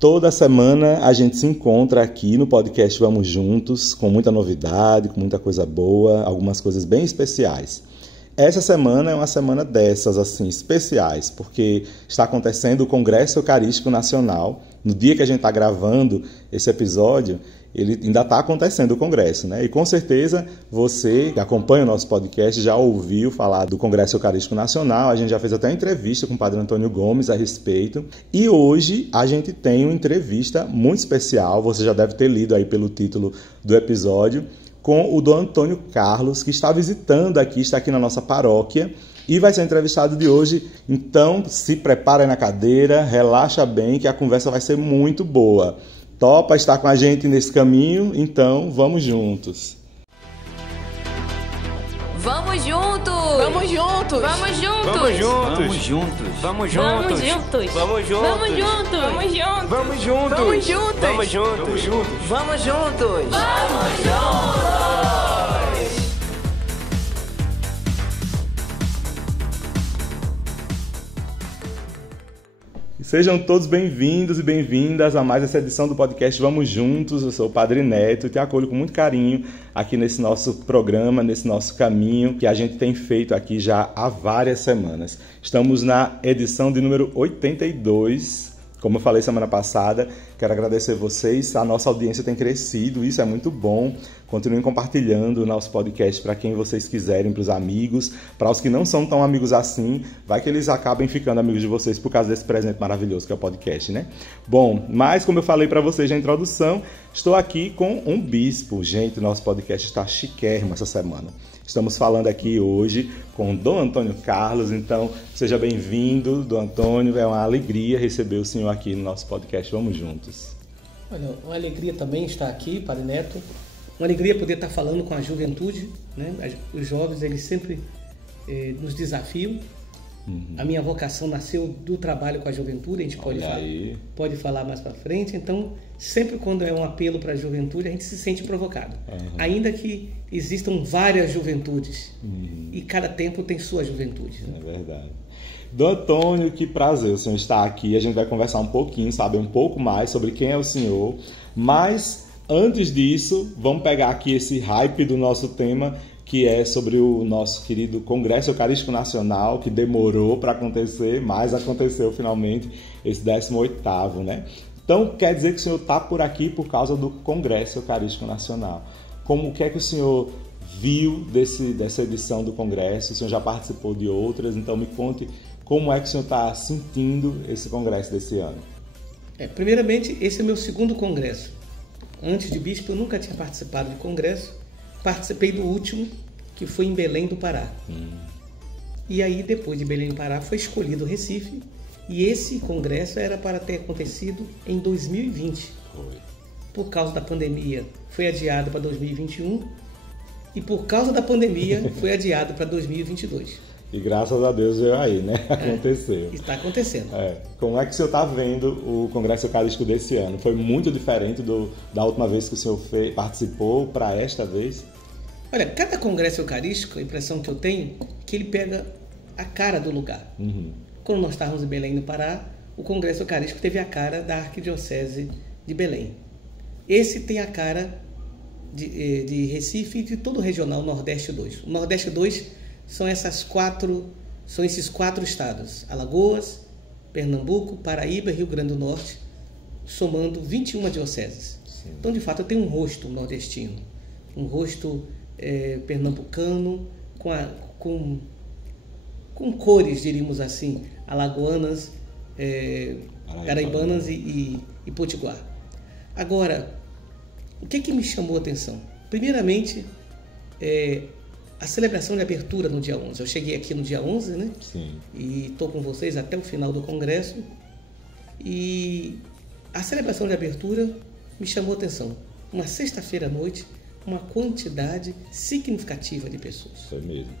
Toda semana a gente se encontra aqui no podcast Vamos Juntos, com muita novidade, com muita coisa boa, algumas coisas bem especiais. Essa semana é uma semana dessas, assim, especiais, porque está acontecendo o Congresso Eucarístico Nacional. No dia que a gente está gravando esse episódio, ele ainda está acontecendo o Congresso, né? E com certeza você que acompanha o nosso podcast já ouviu falar do Congresso Eucarístico Nacional. A gente já fez até uma entrevista com o Padre Antônio Gomes a respeito. E hoje a gente tem uma entrevista muito especial, você já deve ter lido aí pelo título do episódio, com o Dom Antônio Carlos, que está visitando aqui, está aqui na nossa paróquia e vai ser entrevistado de hoje. Então, se prepara aí na cadeira, relaxa bem que a conversa vai ser muito boa. Topa estar com a gente nesse caminho? Então, vamos juntos! Vamos juntos! Vamos juntos! Vamos juntos! Vamos juntos! Vamos juntos! Vamos Vamos juntos! juntos! Vamos juntos! Vamos juntos! Vamos juntos! Vamos juntos! Vamos juntos! Vamos juntos! Vamos juntos! Vamos juntos! Sejam todos bem-vindos e bem-vindas a mais essa edição do podcast Vamos Juntos. Eu sou o Padre Neto e te acolho com muito carinho aqui nesse nosso programa, nesse nosso caminho que a gente tem feito aqui já há várias semanas. Estamos na edição de número 82. Como eu falei semana passada, quero agradecer vocês, a nossa audiência tem crescido, isso é muito bom. Continuem compartilhando o nosso podcast para quem vocês quiserem, para os amigos, para os que não são tão amigos assim, vai que eles acabem ficando amigos de vocês por causa desse presente maravilhoso que é o podcast, né? Bom, mas como eu falei para vocês na introdução, estou aqui com um bispo. Gente, nosso podcast está chiquérrimo essa semana. Estamos falando aqui hoje com o Dom Antônio Carlos, então seja bem-vindo, Dom Antônio, é uma alegria receber o senhor aqui no nosso podcast Vamos Juntos. Olha, uma alegria também estar aqui, Padre Neto, uma alegria poder estar falando com a juventude, né? Os jovens, eles sempre nos desafiam. A minha vocação nasceu do trabalho com a juventude, a gente pode falar mais para frente. Então, sempre quando é um apelo para a juventude, a gente se sente provocado. Ainda que existam várias juventudes e cada tempo tem sua juventude. Né? É verdade. Dom Antônio, que prazer o senhor estar aqui. A gente vai conversar um pouquinho, saber um pouco mais sobre quem é o senhor. Mas, antes disso, vamos pegar aqui esse hype do nosso tema, que é sobre o nosso querido Congresso Eucarístico Nacional, que demorou para acontecer, mas aconteceu finalmente, esse 18º, né? Então, quer dizer que o senhor está por aqui por causa do Congresso Eucarístico Nacional. O que é que o senhor viu dessa edição do Congresso? O senhor já participou de outras, então me conte como é que o senhor está sentindo esse Congresso desse ano. Primeiramente, esse é o meu segundo Congresso. Antes de bispo, eu nunca tinha participado de Congresso. Participei do último, que foi em Belém do Pará. E aí, depois de Belém do Pará, foi escolhido o Recife. E esse congresso era para ter acontecido em 2020. Por causa da pandemia, foi adiado para 2021. E por causa da pandemia, foi adiado para 2022. E graças a Deus veio aí, né? Aconteceu. Está acontecendo. Como é que o senhor está vendo o Congresso Eucarístico desse ano? Foi muito diferente da última vez que o senhor participou para esta vez? Olha, cada Congresso Eucarístico, a impressão que eu tenho, que ele pega a cara do lugar. Quando nós estávamos em Belém do Pará, o Congresso Eucarístico teve a cara da Arquidiocese de Belém. Esse tem a cara de Recife e de todo o regional Nordeste 2. O Nordeste 2 são esses quatro estados: Alagoas, Pernambuco, Paraíba e Rio Grande do Norte, somando 21 dioceses. Sim. Então, de fato, eu tenho um rosto nordestino, um rosto pernambucano, com cores, diríamos assim, alagoanas, paraibanas e potiguar. Agora, o que me chamou a atenção? Primeiramente, a celebração de abertura no dia 11. Eu cheguei aqui no dia 11, né? Sim. E estou com vocês até o final do congresso. E a celebração de abertura me chamou a atenção. Uma sexta-feira à noite, uma quantidade significativa de pessoas. Foi mesmo.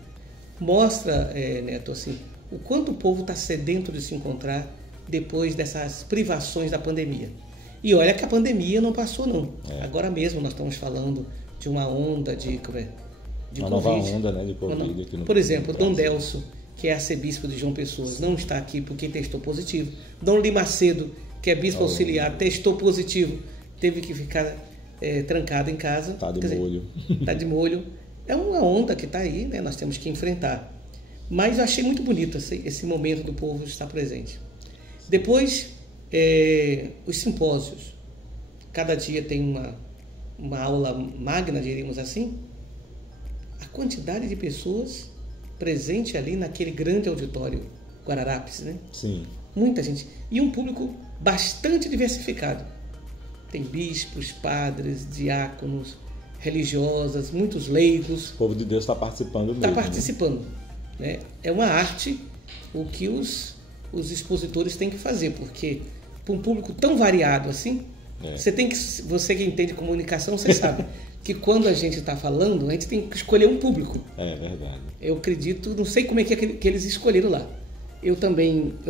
Mostra, Neto, assim, o quanto o povo está sedento de se encontrar depois dessas privações da pandemia. E olha que a pandemia não passou, não. Agora mesmo nós estamos falando de uma onda de uma Covid. nova onda, né, de Covid. Aqui no Por exemplo, Dom Delso, que é arcebispo de João Pessoa, não está aqui porque testou positivo. Dom Limacedo, que é bispo auxiliar, testou positivo, teve que ficar trancado em casa. Tá de molho. Tá de molho. É uma onda que está aí, né? Nós temos que enfrentar. Mas eu achei muito bonito esse momento do povo estar presente. Depois, os simpósios. Cada dia tem uma aula magna, diríamos assim. A quantidade de pessoas presente ali naquele grande auditório Guararapes, né? Sim. Muita gente. E um público bastante diversificado. Tem bispos, padres, diáconos, religiosas, muitos leigos. O povo de Deus está participando mesmo. Está participando. Né? É uma arte o que os expositores têm que fazer, porque para um público tão variado assim, você que entende comunicação, você sabe que quando a gente está falando, a gente tem que escolher um público. É verdade. Eu acredito, não sei como é que eles escolheram lá. Eu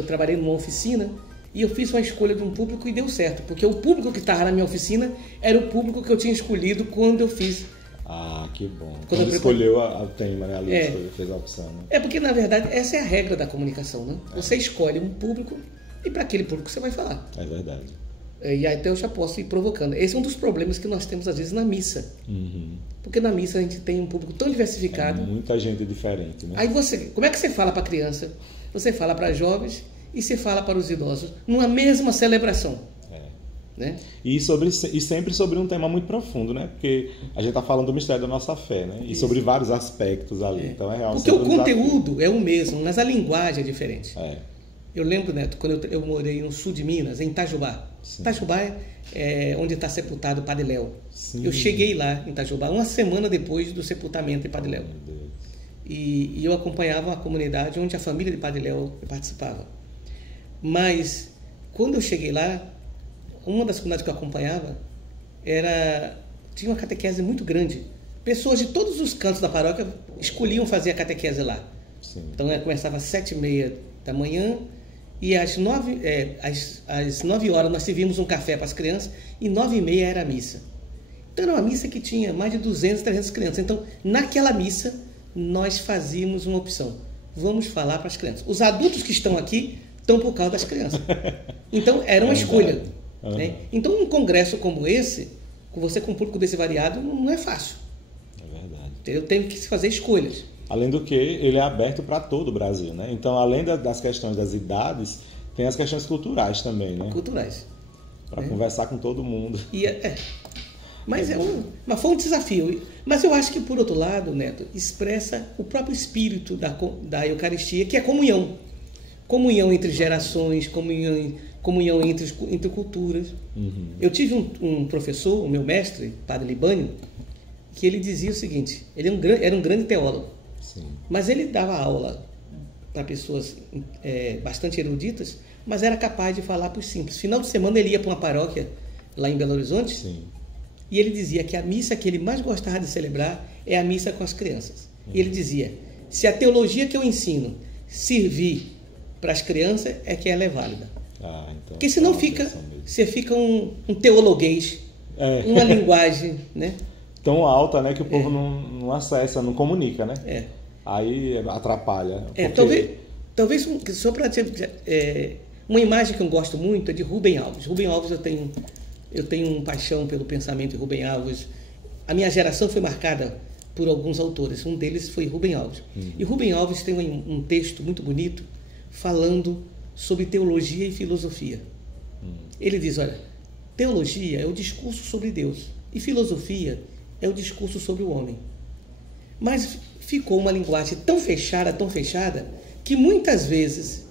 trabalhei numa oficina e eu fiz uma escolha de um público e deu certo, porque o público que estava na minha oficina era o público que eu tinha escolhido quando eu fiz. Ah, que bom. Quando Quando escolheu o tema, né? Ali fez a opção. Né? É porque, na verdade, essa é a regra da comunicação, né? Você escolhe um público e para aquele público você vai falar. É verdade. E aí até eu já posso ir provocando. Esse é um dos problemas que nós temos, às vezes, na missa. Uhum. Porque na missa a gente tem um público tão diversificado. Muita gente diferente, né? Aí como é que você fala para a criança? Você fala para jovens e você fala para os idosos numa mesma celebração. Né? E sempre sobre um tema muito profundo, né? Porque a gente está falando do mistério da nossa fé, né? E sobre vários aspectos ali. Então é realmente. Porque o conteúdo é o mesmo, mas a linguagem é diferente. Eu lembro, Neto, quando eu morei no sul de Minas, em Itajubá. Sim. Itajubá é onde está sepultado o Padre Léo. Sim. Eu cheguei lá em Itajubá uma semana depois do sepultamento de Padre Léo. E eu acompanhava uma comunidade onde a família de Padre Léo participava. Mas quando eu cheguei lá, uma das comunidades que eu acompanhava tinha uma catequese muito grande. Pessoas de todos os cantos da paróquia escolhiam fazer a catequese lá. Sim. Então começava às 7h30 da manhã e às 9 horas nós servíamos um café para as crianças e 9h30 era a missa. Então era uma missa que tinha mais de 200, 300 crianças. Então naquela missa nós fazíamos uma opção. Vamos falar para as crianças. Os adultos que estão aqui estão por causa das crianças. Então era uma escolha. Uhum. Né? Então um congresso como esse, com você com um público desse variado, não é fácil. É verdade. Eu tenho que fazer escolhas. Além do que, ele é aberto para todo o Brasil, né? Então, além das questões das idades, tem as questões culturais também, né? Culturais. Para conversar com todo mundo. Mas mas foi um desafio. Mas eu acho que, por outro lado, Neto, expressa o próprio espírito da Eucaristia, que é comunhão. Comunhão entre gerações, comunhão entre culturas. Uhum. Eu tive um professor, o meu mestre, Padre Libânio, que ele dizia o seguinte: ele era um grande teólogo. Sim. Mas ele dava aula para pessoas bastante eruditas, mas era capaz de falar para os simples. Final de semana ele ia para uma paróquia lá em Belo Horizonte. Sim. E ele dizia que a missa que ele mais gostava de celebrar é a missa com as crianças. E ele dizia: se a teologia que eu ensino servir para as crianças, é que ela é válida. Então, porque senão você fica um teologuês, uma linguagem, né? Tão alta, né, que o povo não acessa, não comunica, né? Aí atrapalha. Talvez só para uma imagem que eu gosto muito é de Rubem Alves. Rubem Alves, eu tenho uma paixão pelo pensamento de Rubem Alves. A minha geração foi marcada por alguns autores. Um deles foi Rubem Alves. Uhum. E Rubem Alves tem um texto muito bonito falando sobre teologia e filosofia. Ele diz, olha, teologia é o discurso sobre Deus e filosofia é o discurso sobre o homem. Mas ficou uma linguagem tão fechada, que muitas vezes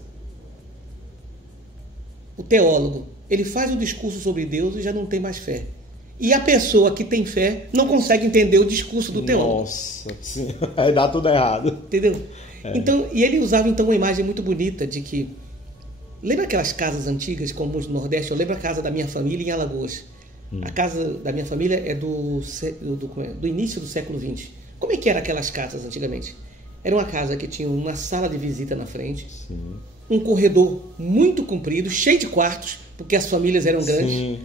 o teólogo, ele faz o discurso sobre Deus e já não tem mais fé. E a pessoa que tem fé não consegue entender o discurso do teólogo. Nossa, sim. Aí dá tudo errado. Entendeu? Então, e ele usava então uma imagem muito bonita de que... Lembra aquelas casas antigas, como no Nordeste? Eu lembro a casa da minha família em Alagoas. A casa da minha família é do início do século XX. Como é que eram aquelas casas antigamente? Era uma casa que tinha uma sala de visita na frente, um corredor muito comprido, cheio de quartos, porque as famílias eram grandes. Sim,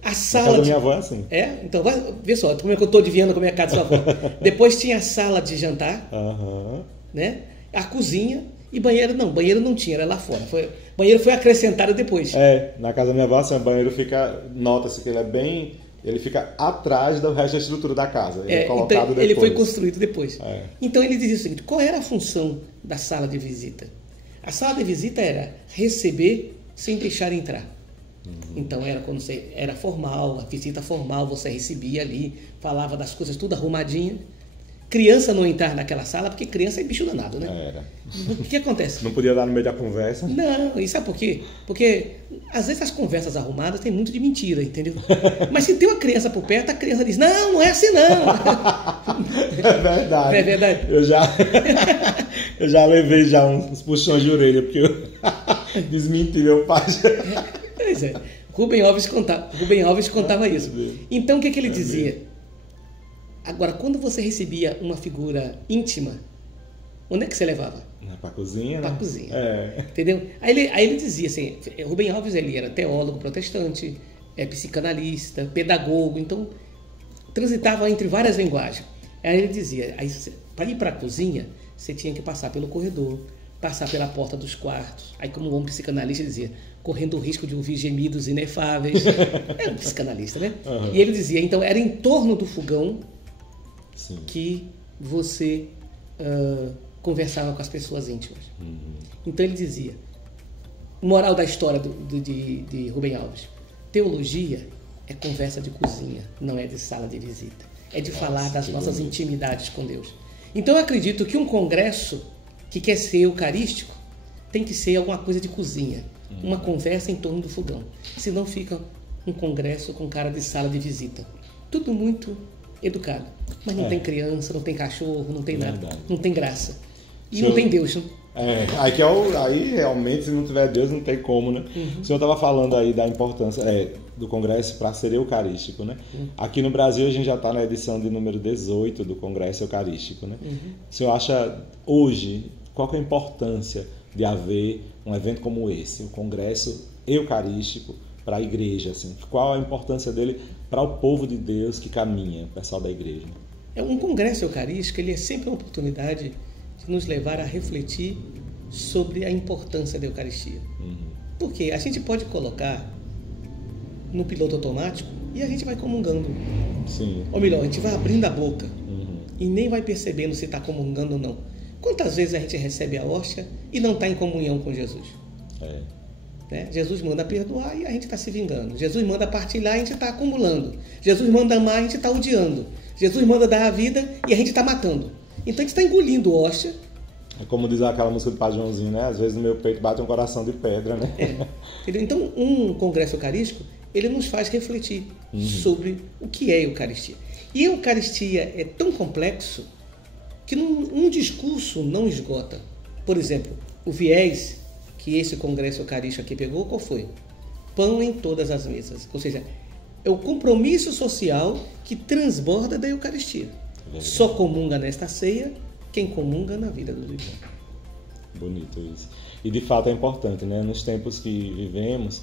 A sala da minha avó é assim. Então, vê só, como é que eu estou adivinhando como é a casa da sua avó. Depois tinha a sala de jantar, né? A cozinha, E banheiro não tinha, era lá fora. Banheiro foi acrescentado depois. Na casa da minha avó, assim, o banheiro fica, nota-se que ele fica atrás do resto da estrutura da casa. Ele é colocado então, depois. Ele foi construído depois. Então ele dizia o seguinte, qual era a função da sala de visita? A sala de visita era receber sem deixar entrar. Então era quando era formal, a visita formal, você recebia ali, falava das coisas tudo arrumadinho. Criança não entrar naquela sala, porque criança é bicho danado, né? Era. O que acontece? Não podia dar no meio da conversa. Não, e sabe por quê? Porque às vezes as conversas arrumadas tem muito de mentira, entendeu? Mas se tem uma criança por perto, a criança diz, não é assim não. É verdade. É verdade. Eu já levei uns puxões de orelha, porque eu desmenti meu pai. Pois é. Rubem Alves contava isso. Então o que ele dizia? Agora, quando você recebia uma figura íntima, onde é que você levava? Para a cozinha, Para né? a cozinha. É. Entendeu? Aí ele dizia assim, Rubem Alves ele era teólogo protestante, psicanalista, pedagogo, então transitava entre várias linguagens. Aí ele dizia, para ir para a cozinha, você tinha que passar pelo corredor, passar pela porta dos quartos. Aí como um bom psicanalista ele dizia, correndo o risco de ouvir gemidos inefáveis. É um psicanalista, né? Uhum. E ele dizia, então era em torno do fogão Sim. que você conversava com as pessoas íntimas. Então ele dizia, moral da história de Rubem Alves, teologia é conversa de cozinha, não é de sala de visita. É de falar das nossas intimidades com Deus. Então eu acredito que um congresso que quer ser eucarístico tem que ser alguma coisa de cozinha, uma conversa em torno do fogão. Senão fica um congresso com cara de sala de visita. Tudo muito educado. Mas não tem criança, não tem cachorro, não tem nada. Não tem graça. E não tem Deus. Aí realmente, se não tiver Deus, não tem como, né? O senhor estava falando aí da importância do Congresso para ser eucarístico, né? Aqui no Brasil, a gente já está na edição de número 18 do Congresso Eucarístico, né? O senhor acha, hoje, qual que é a importância de haver um evento como esse, o Congresso Eucarístico para a igreja, assim? Qual a importância dele para o povo de Deus que caminha, o pessoal da igreja? Um congresso eucarístico, ele é sempre uma oportunidade de nos levar a refletir sobre a importância da Eucaristia. Porque a gente pode colocar no piloto automático e a gente vai comungando. Sim. Ou melhor, a gente vai abrindo a boca e nem vai percebendo se está comungando ou não. Quantas vezes a gente recebe a hóstia e não está em comunhão com Jesus? Né? Jesus manda perdoar e a gente está se vingando. Jesus manda partilhar e a gente está acumulando. Jesus manda amar e a gente está odiando. Jesus manda dar a vida e a gente está matando. Então a gente está engolindo hóstia. É como diz aquela música do Padre Joãozinho, né? Às vezes no meu peito bate um coração de pedra, né? Então um congresso eucarístico, ele nos faz refletir sobre o que é Eucaristia. E a Eucaristia é tão complexo que um discurso não esgota. Por exemplo, o viés que esse congresso eucarístico aqui pegou, qual foi? Pão em todas as mesas. Ou seja, é o compromisso social que transborda da Eucaristia. Só comunga nesta ceia quem comunga na vida do irmão. Bonito isso. E de fato é importante, né? Nos tempos que vivemos,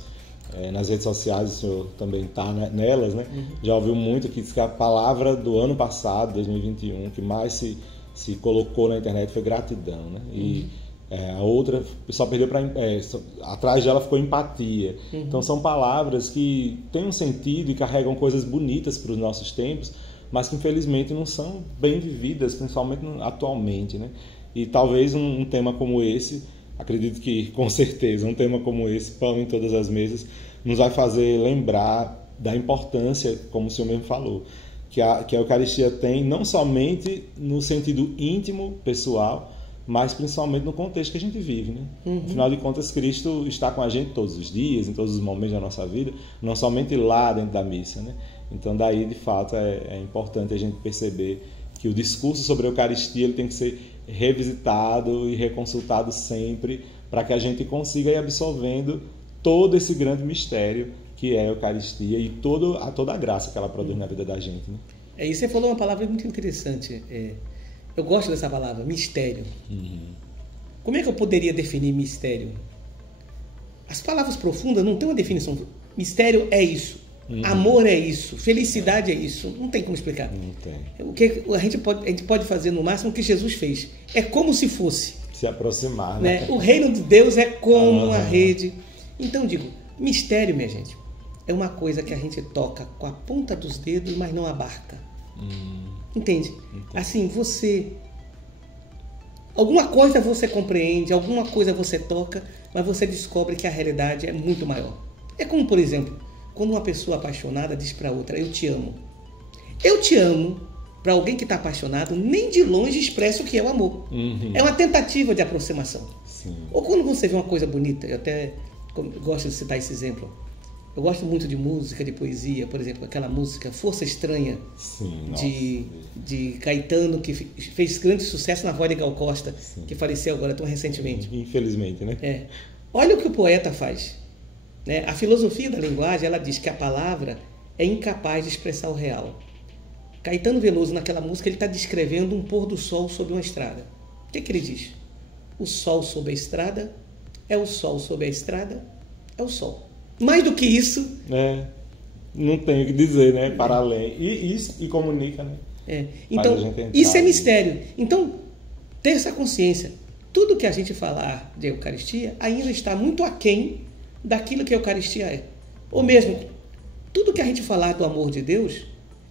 nas redes sociais, o senhor também está nelas, né? Já ouviu muito que diz que a palavra do ano passado, 2021, que mais se colocou na internet foi gratidão, né? E a outra só perdeu para atrás dela ficou empatia. Então são palavras que têm um sentido e carregam coisas bonitas para os nossos tempos, mas que infelizmente não são bem vividas, principalmente atualmente, né? E talvez um tema como esse, acredito que com certeza um tema como esse, pão em todas as mesas, nos vai fazer lembrar da importância, como o senhor mesmo falou, que a Eucaristia tem, não somente no sentido íntimo, pessoal, mas principalmente no contexto que a gente vive, né? Afinal de contas, Cristo está com a gente todos os dias, em todos os momentos da nossa vida, não somente lá dentro da missa, né? Então daí, de fato, é importante a gente perceber que o discurso sobre a Eucaristia ele tem que ser revisitado e reconsultado sempre para que a gente consiga ir absorvendo todo esse grande mistério que é a Eucaristia e toda a graça que ela produz na vida da gente, né? E você falou uma palavra muito interessante. Eu gosto dessa palavra, mistério. Como é que eu poderia definir mistério? As palavras profundas não têm uma definição. Mistério é isso. Amor é isso. Felicidade é isso. Não tem como explicar. Não tem. O que a gente pode fazer no máximo o que Jesus fez. É como se fosse. Se aproximar, né? Né? O reino de Deus é como uma rede. Então, digo, mistério, minha gente, é uma coisa que a gente toca com a ponta dos dedos, mas não abarca. Entende? Assim, alguma coisa você compreende, alguma coisa você toca, mas você descobre que a realidade é muito maior. É como, por exemplo, quando uma pessoa apaixonada diz para outra, eu te amo. Eu te amo, para alguém que está apaixonado, nem de longe expressa o que é o amor. É uma tentativa de aproximação. Sim. Ou quando você vê uma coisa bonita, eu até gosto de citar esse exemplo. Eu gosto muito de música, de poesia, por exemplo, aquela música Força Estranha, Sim, de Caetano, que fez grande sucesso na voz de Gal Costa, que faleceu agora tão recentemente. Infelizmente, né? Olha o que o poeta faz. Né? A filosofia da linguagem, ela diz que a palavra é incapaz de expressar o real. Caetano Veloso, naquela música, ele está descrevendo um pôr do sol sobre uma estrada. O que ele diz? O sol sobre a estrada é o sol sobre a estrada, é o sol. Mais do que isso... não tenho o que dizer, né? Para além. E comunica, né? Então, isso é mistério. Então, ter essa consciência. Tudo que a gente falar de Eucaristia ainda está muito aquém daquilo que a Eucaristia é. Ou mesmo, tudo que a gente falar do amor de Deus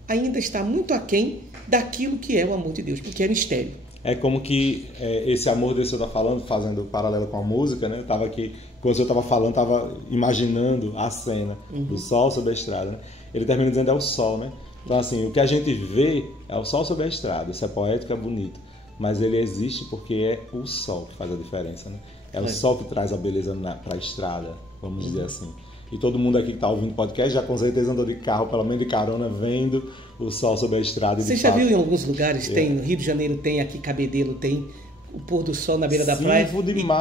ainda está muito aquém daquilo que é o amor de Deus, porque é mistério. É como que esse amor desse que eu estou falando, fazendo paralelo com a música, né? Eu estava aqui, quando eu estava falando, estava imaginando a cena do sol sobre a estrada, né? Ele termina dizendo é o sol, né? Então, assim, o que a gente vê é o sol sobre a estrada. Isso é poético, é bonito. Mas ele existe porque é o sol que faz a diferença, né? É o sol que traz a beleza para a estrada, vamos dizer assim. E todo mundo aqui que está ouvindo o podcast já com certeza andou de carro, pelo menos de carona, vendo o sol sobre a estrada. Você já viu em alguns lugares, tem, no Rio de Janeiro tem, aqui Cabedelo tem, o pôr do sol na beira da praia. Demais, e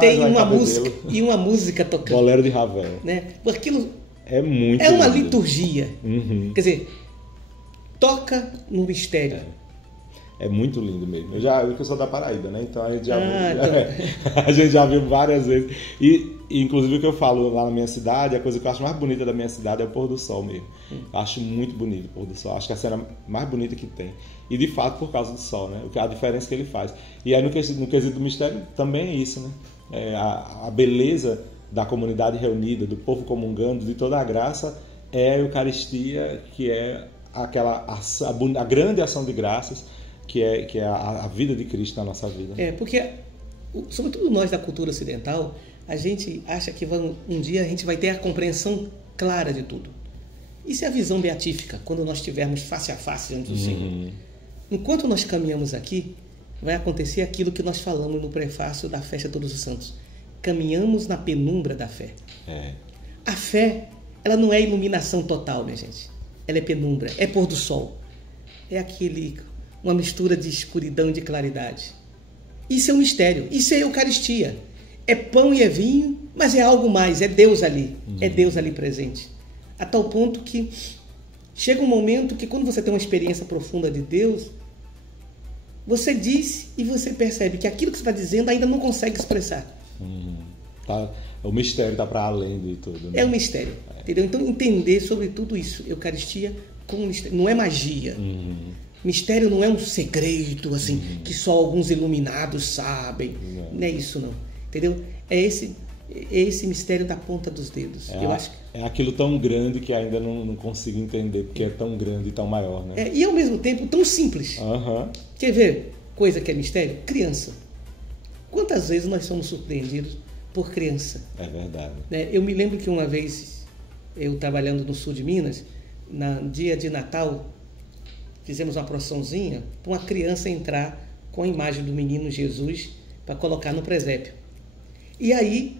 tem uma música tocando. Bolero de Ravel. Né? Aquilo é muito é uma lindo. liturgia. Quer dizer, toca no mistério. É muito lindo mesmo. Eu sou da Paraíba, né? Então a gente já viu, a gente já viu várias vezes. E inclusive o que eu falo lá na minha cidade, a coisa que eu acho mais bonita da minha cidade é o pôr do sol mesmo. Eu acho muito bonito o pôr do sol. Acho que é a cena mais bonita que tem. E de fato por causa do sol, né? A diferença que ele faz. E aí no quesito do mistério também é isso, né? A beleza da comunidade reunida, do povo comungando, de toda a graça, é a Eucaristia, que é a grande ação de graças, que é a vida de Cristo na nossa vida. Porque, sobretudo nós da cultura ocidental, a gente acha que um dia a gente vai ter a compreensão clara de tudo. Isso é a visão beatífica, quando nós estivermos face a face diante do Senhor. Enquanto nós caminhamos aqui, vai acontecer aquilo que nós falamos no prefácio da Festa de Todos os Santos. Caminhamos na penumbra da fé. A fé, ela não é iluminação total, minha gente. Ela é penumbra, é pôr do sol. É uma mistura de escuridão e de claridade. Isso é um mistério, isso é Eucaristia. É pão e é vinho, mas é algo mais, é Deus ali. É Deus ali presente. A tal ponto que chega um momento que quando você tem uma experiência profunda de Deus, você diz e você percebe que aquilo que você está dizendo ainda não consegue expressar. O mistério está para além de tudo. Né? É um mistério. Entendeu? Então entender sobre tudo isso, Eucaristia como mistério, não é magia. Mistério não é um segredo assim que só alguns iluminados sabem. Não é isso não. Entendeu? É esse mistério da ponta dos dedos. É aquilo tão grande que ainda não consigo entender porque é tão grande e tão maior, né? E ao mesmo tempo tão simples. Quer ver coisa que é mistério? Criança. Quantas vezes nós somos surpreendidos por criança? É verdade. Eu me lembro que uma vez, eu trabalhando no sul de Minas, no dia de Natal, fizemos uma procissãozinha para uma criança entrar com a imagem do menino Jesus para colocar no presépio. E aí,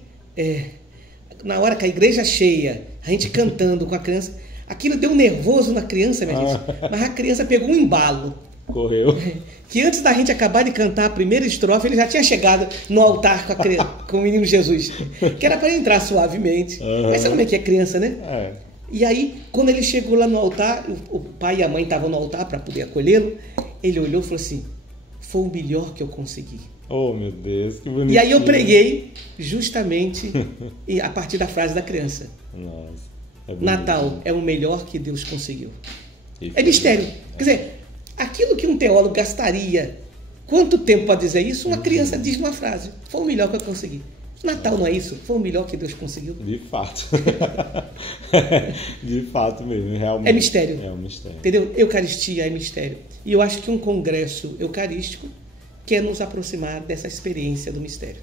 na hora que a igreja cheia, a gente cantando com a criança, aquilo deu um nervoso na criança, minha gente, mas a criança pegou um embalo. Correu. Que antes da gente acabar de cantar a primeira estrofe, ele já tinha chegado no altar com o menino Jesus, que era para entrar suavemente. Mas sabe como é que é criança, né? E aí, quando ele chegou lá no altar, o pai e a mãe estavam no altar para poder acolhê-lo, ele olhou e falou assim, foi o melhor que eu consegui. Oh, meu Deus, que bonitinho. E aí eu preguei justamente a partir da frase da criança. Nossa, Natal é o melhor que Deus conseguiu. É mistério. Quer dizer, aquilo que um teólogo gastaria Quanto tempo para dizer isso? Uma criança diz uma frase. Foi o melhor que eu consegui. Natal não é isso? Foi o melhor que Deus conseguiu. De fato. De fato mesmo, realmente. É mistério. É um mistério. Entendeu? Eucaristia é mistério. E eu acho que um congresso eucarístico quer nos aproximar dessa experiência do mistério.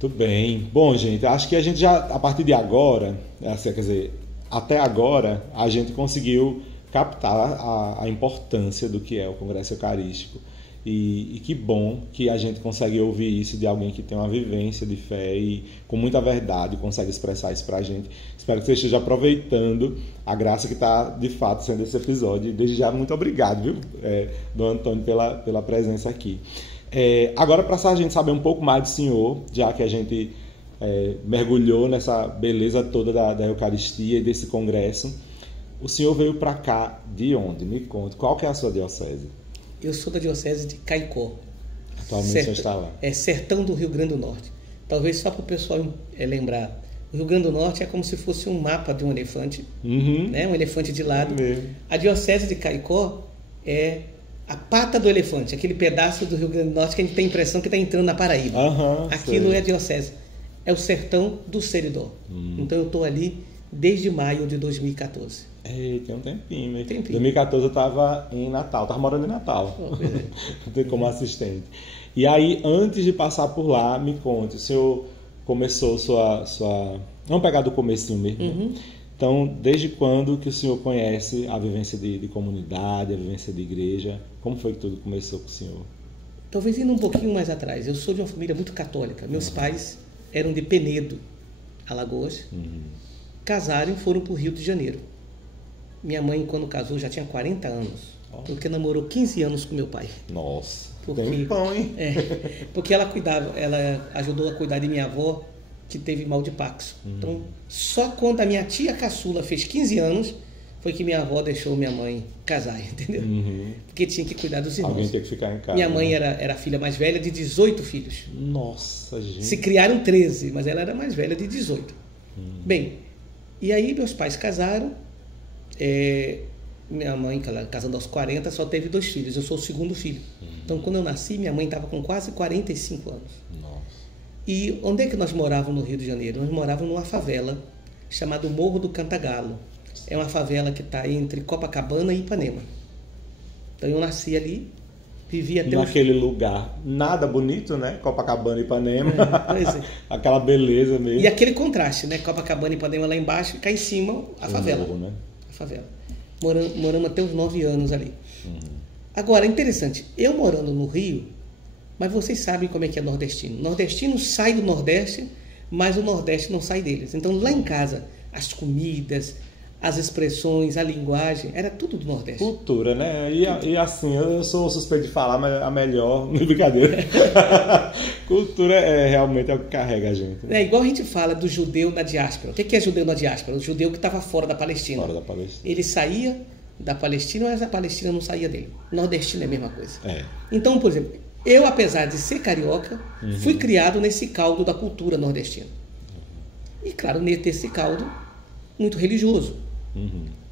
Tudo bem. Bom, gente, acho que a gente já, a partir de agora, quer dizer, até agora, a gente conseguiu captar a importância do que é o Congresso Eucarístico. E que bom que a gente consegue ouvir isso de alguém que tem uma vivência de fé e com muita verdade consegue expressar isso pra gente. Espero que você esteja aproveitando a graça que está de fato sendo esse episódio. E desde já, muito obrigado, viu, Dom Antônio, pela presença aqui. Agora, para a gente saber um pouco mais do senhor, já que a gente mergulhou nessa beleza toda da Eucaristia e desse congresso, o senhor veio para cá de onde? Me conte, qual que é a sua diocese? Eu sou da diocese de Caicó. Atualmente você está lá? É sertão do Rio Grande do Norte. Talvez só para o pessoal lembrar. O Rio Grande do Norte é como se fosse um mapa de um elefante, né? Um elefante de lado. A diocese de Caicó é a pata do elefante, aquele pedaço do Rio Grande do Norte que a gente tem a impressão que está entrando na Paraíba. Aquilo é a diocese. É o sertão do Seridó. Então eu estou ali desde maio de 2014. Tem um tempinho. Em 2014 eu estava em Natal, estava morando em Natal, como assistente. E aí, antes de passar por lá, me conte, o senhor começou sua... Vamos pegar do comecinho mesmo, né? Então, desde quando que o senhor conhece a vivência de comunidade, a vivência de igreja? Como foi que tudo começou com o senhor? Talvez indo um pouquinho mais atrás. Eu sou de uma família muito católica. Meus pais eram de Penedo, Alagoas. Casaram e foram para o Rio de Janeiro. Minha mãe, quando casou, já tinha 40 anos. Porque namorou 15 anos com meu pai. Nossa, tempão, hein? Porque ela ajudou a cuidar de minha avó, que teve mal de Paxo. Então, só quando a minha tia caçula fez 15 anos, foi que minha avó deixou minha mãe casar, entendeu? Porque tinha que cuidar dos irmãos. Alguém tinha que ficar em casa. Minha mãe era a filha mais velha de 18 filhos. Nossa, gente. Se criaram 13, mas ela era mais velha de 18. Bem, e aí meus pais casaram. Minha mãe, casando aos 40, só teve 2 filhos. Eu sou o segundo filho. Então, quando eu nasci, minha mãe estava com quase 45 anos. Nossa. E onde é que nós morávamos no Rio de Janeiro? Nós morávamos numa favela chamada Morro do Cantagalo. É uma favela que está entre Copacabana e Ipanema. Então, eu nasci ali, vivia até... Naquele lugar nada bonito, né? Copacabana e Ipanema. Pois é. Aquela beleza mesmo. E aquele contraste, né? Copacabana e Ipanema lá embaixo e cá em cima a favela. Morro, né? A favela. Moramos até os 9 anos ali. Agora, interessante, eu morando no Rio, mas vocês sabem como é que é nordestino. Nordestino sai do Nordeste, mas o Nordeste não sai deles. Então, lá em casa, as comidas, as expressões, a linguagem, era tudo do Nordeste. Cultura, né? E assim, eu sou suspeito de falar, mas a melhor, não é brincadeira. Cultura realmente é o que carrega a gente. É igual a gente fala do judeu na diáspora. O que é judeu na diáspora? O judeu que estava fora da Palestina. Fora da Palestina. Ele saía da Palestina, mas a Palestina não saía dele. Nordestino é a mesma coisa. É. Então, por exemplo, eu, apesar de ser carioca, fui criado nesse caldo da cultura nordestina. E, claro, nesse caldo, muito religioso.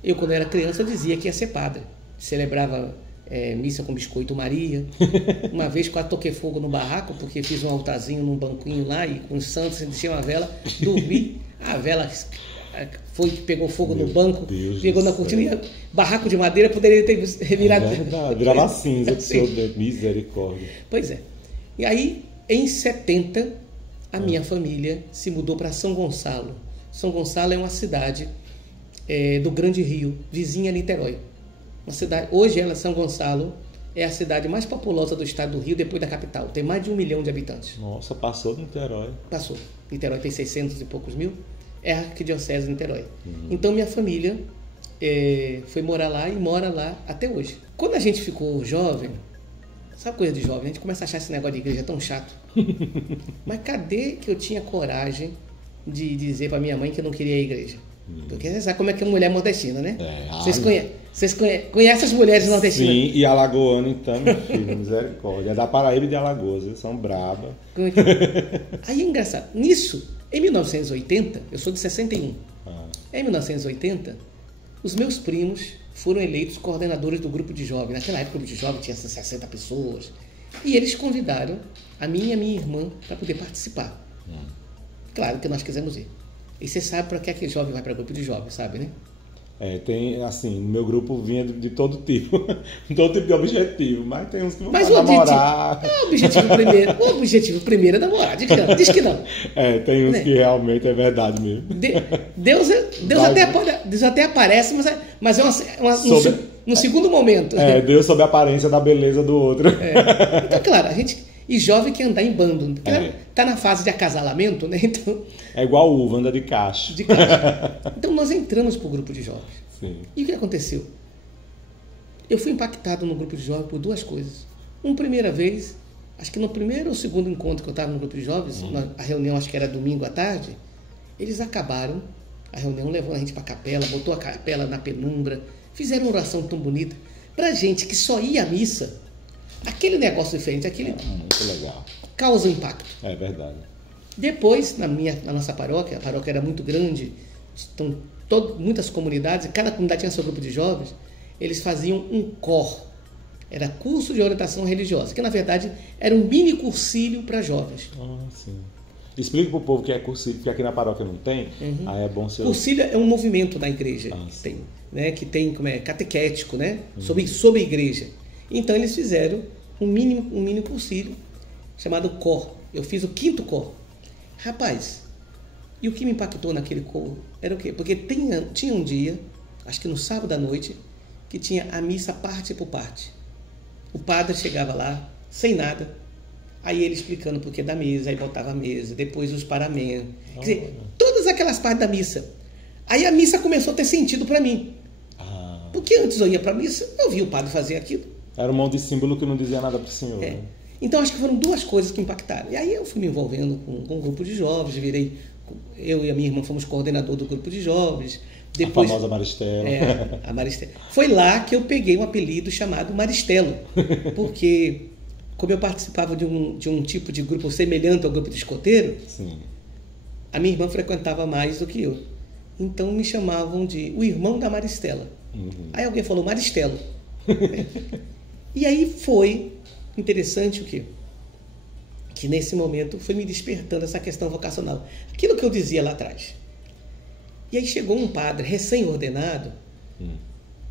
Eu, quando era criança, eu dizia que ia ser padre. Celebrava missa com biscoito Maria. Uma vez quase toquei fogo no barraco, porque fiz um altarzinho num banquinho lá e com os santos, deixei uma vela, dormi, a vela pegou fogo no banco, pegou na cortina e barraco de madeira poderia ter revirado. Virava cinza do seu Deus, misericórdia. Pois é. E aí, em 70, a minha família se mudou para São Gonçalo. São Gonçalo é uma cidade do Grande Rio, vizinha a Niterói. Uma cidade, hoje São Gonçalo é a cidade mais populosa do estado do Rio, depois da capital. Tem mais de 1 milhão de habitantes. Nossa, passou do Niterói. Passou. Niterói tem 600 e poucos mil. É a arquidiocese de Niterói. Então minha família foi morar lá e mora lá até hoje. Quando a gente ficou jovem, sabe coisa de jovem? A gente começa a achar esse negócio de igreja tão chato. Mas cadê que eu tinha coragem de dizer para minha mãe que eu não queria ir à igreja? Porque você sabe como é que é mulher nordestina, né? Vocês conhecem as mulheres nordestinas? Sim, e alagoano então, meu filho, misericórdia. É da Paraíba e de Alagoas, eles são brabas. Aí é engraçado. Nisso, em 1980, eu sou de 61. Em 1980, os meus primos foram eleitos coordenadores do grupo de jovens. Naquela época o grupo de jovens tinha 60 pessoas. E eles convidaram a mim e a minha irmã para poder participar. Claro que nós quisemos ir. E você sabe para que aquele jovem vai para grupo de jovens, sabe, né? Tem, assim, no meu grupo vinha de todo tipo, todo tipo de objetivo, mas tem uns que vão Mas namorar. o objetivo primeiro é namorar, diz que não. Tem uns Né? que realmente é verdade mesmo. Deus até aparece, mas no segundo momento. Deus sob a aparência da beleza do outro. Então, claro, e jovem quer andar em bando. Tá na fase de acasalamento, né? Então, É igual uva, anda de caixa. Então nós entramos pro grupo de jovens. Sim. E o que aconteceu? Eu fui impactado no grupo de jovens por duas coisas. Primeira vez, acho que no primeiro ou segundo encontro que eu estava no grupo de jovens, a reunião acho que era domingo à tarde, eles acabaram a reunião levando a gente para a capela, botou a capela na penumbra, fizeram uma oração tão bonita. Pra gente que só ia à missa, aquele negócio diferente, Muito legal. causa impacto. É verdade. Depois, na nossa paróquia, a paróquia era muito grande, então muitas comunidades, e cada comunidade tinha seu grupo de jovens, eles faziam um COR, era curso de orientação religiosa, que na verdade era um mini cursílio para jovens. Sim. Explica para o povo o que é cursílio, porque aqui na paróquia não tem, aí é bom ser... Cursílio é um movimento da igreja que tem como catequético, né? Sobre a igreja. Então eles fizeram um mini cursílio chamado COR. Eu fiz o 5º COR. Rapaz, e o que me impactou naquele COR era o quê? Porque tinha um dia, acho que no sábado à noite, que tinha a missa parte por parte. O padre chegava lá, sem nada, aí ele explicando o porquê da mesa, aí botava a mesa, depois os paramentos. Quer dizer, todas aquelas partes da missa. Aí a missa começou a ter sentido para mim. Porque antes eu ia para a missa, eu via o padre fazer aquilo. Era um monte de símbolo que não dizia nada para o senhor. Né? Então acho que foram duas coisas que impactaram. E aí eu fui me envolvendo com um grupo de jovens, eu e a minha irmã fomos coordenador do grupo de jovens. Depois, a famosa Maristela. A Maristela. Foi lá que eu peguei um apelido chamado Maristelo, porque como eu participava de um tipo de grupo semelhante ao grupo de escoteiro, Sim. a minha irmã frequentava mais do que eu. Então me chamavam de o irmão da Maristela. Aí alguém falou Maristelo. E aí foi interessante o quê? Que nesse momento foi me despertando essa questão vocacional. Aquilo que eu dizia lá atrás. E aí chegou um padre recém-ordenado,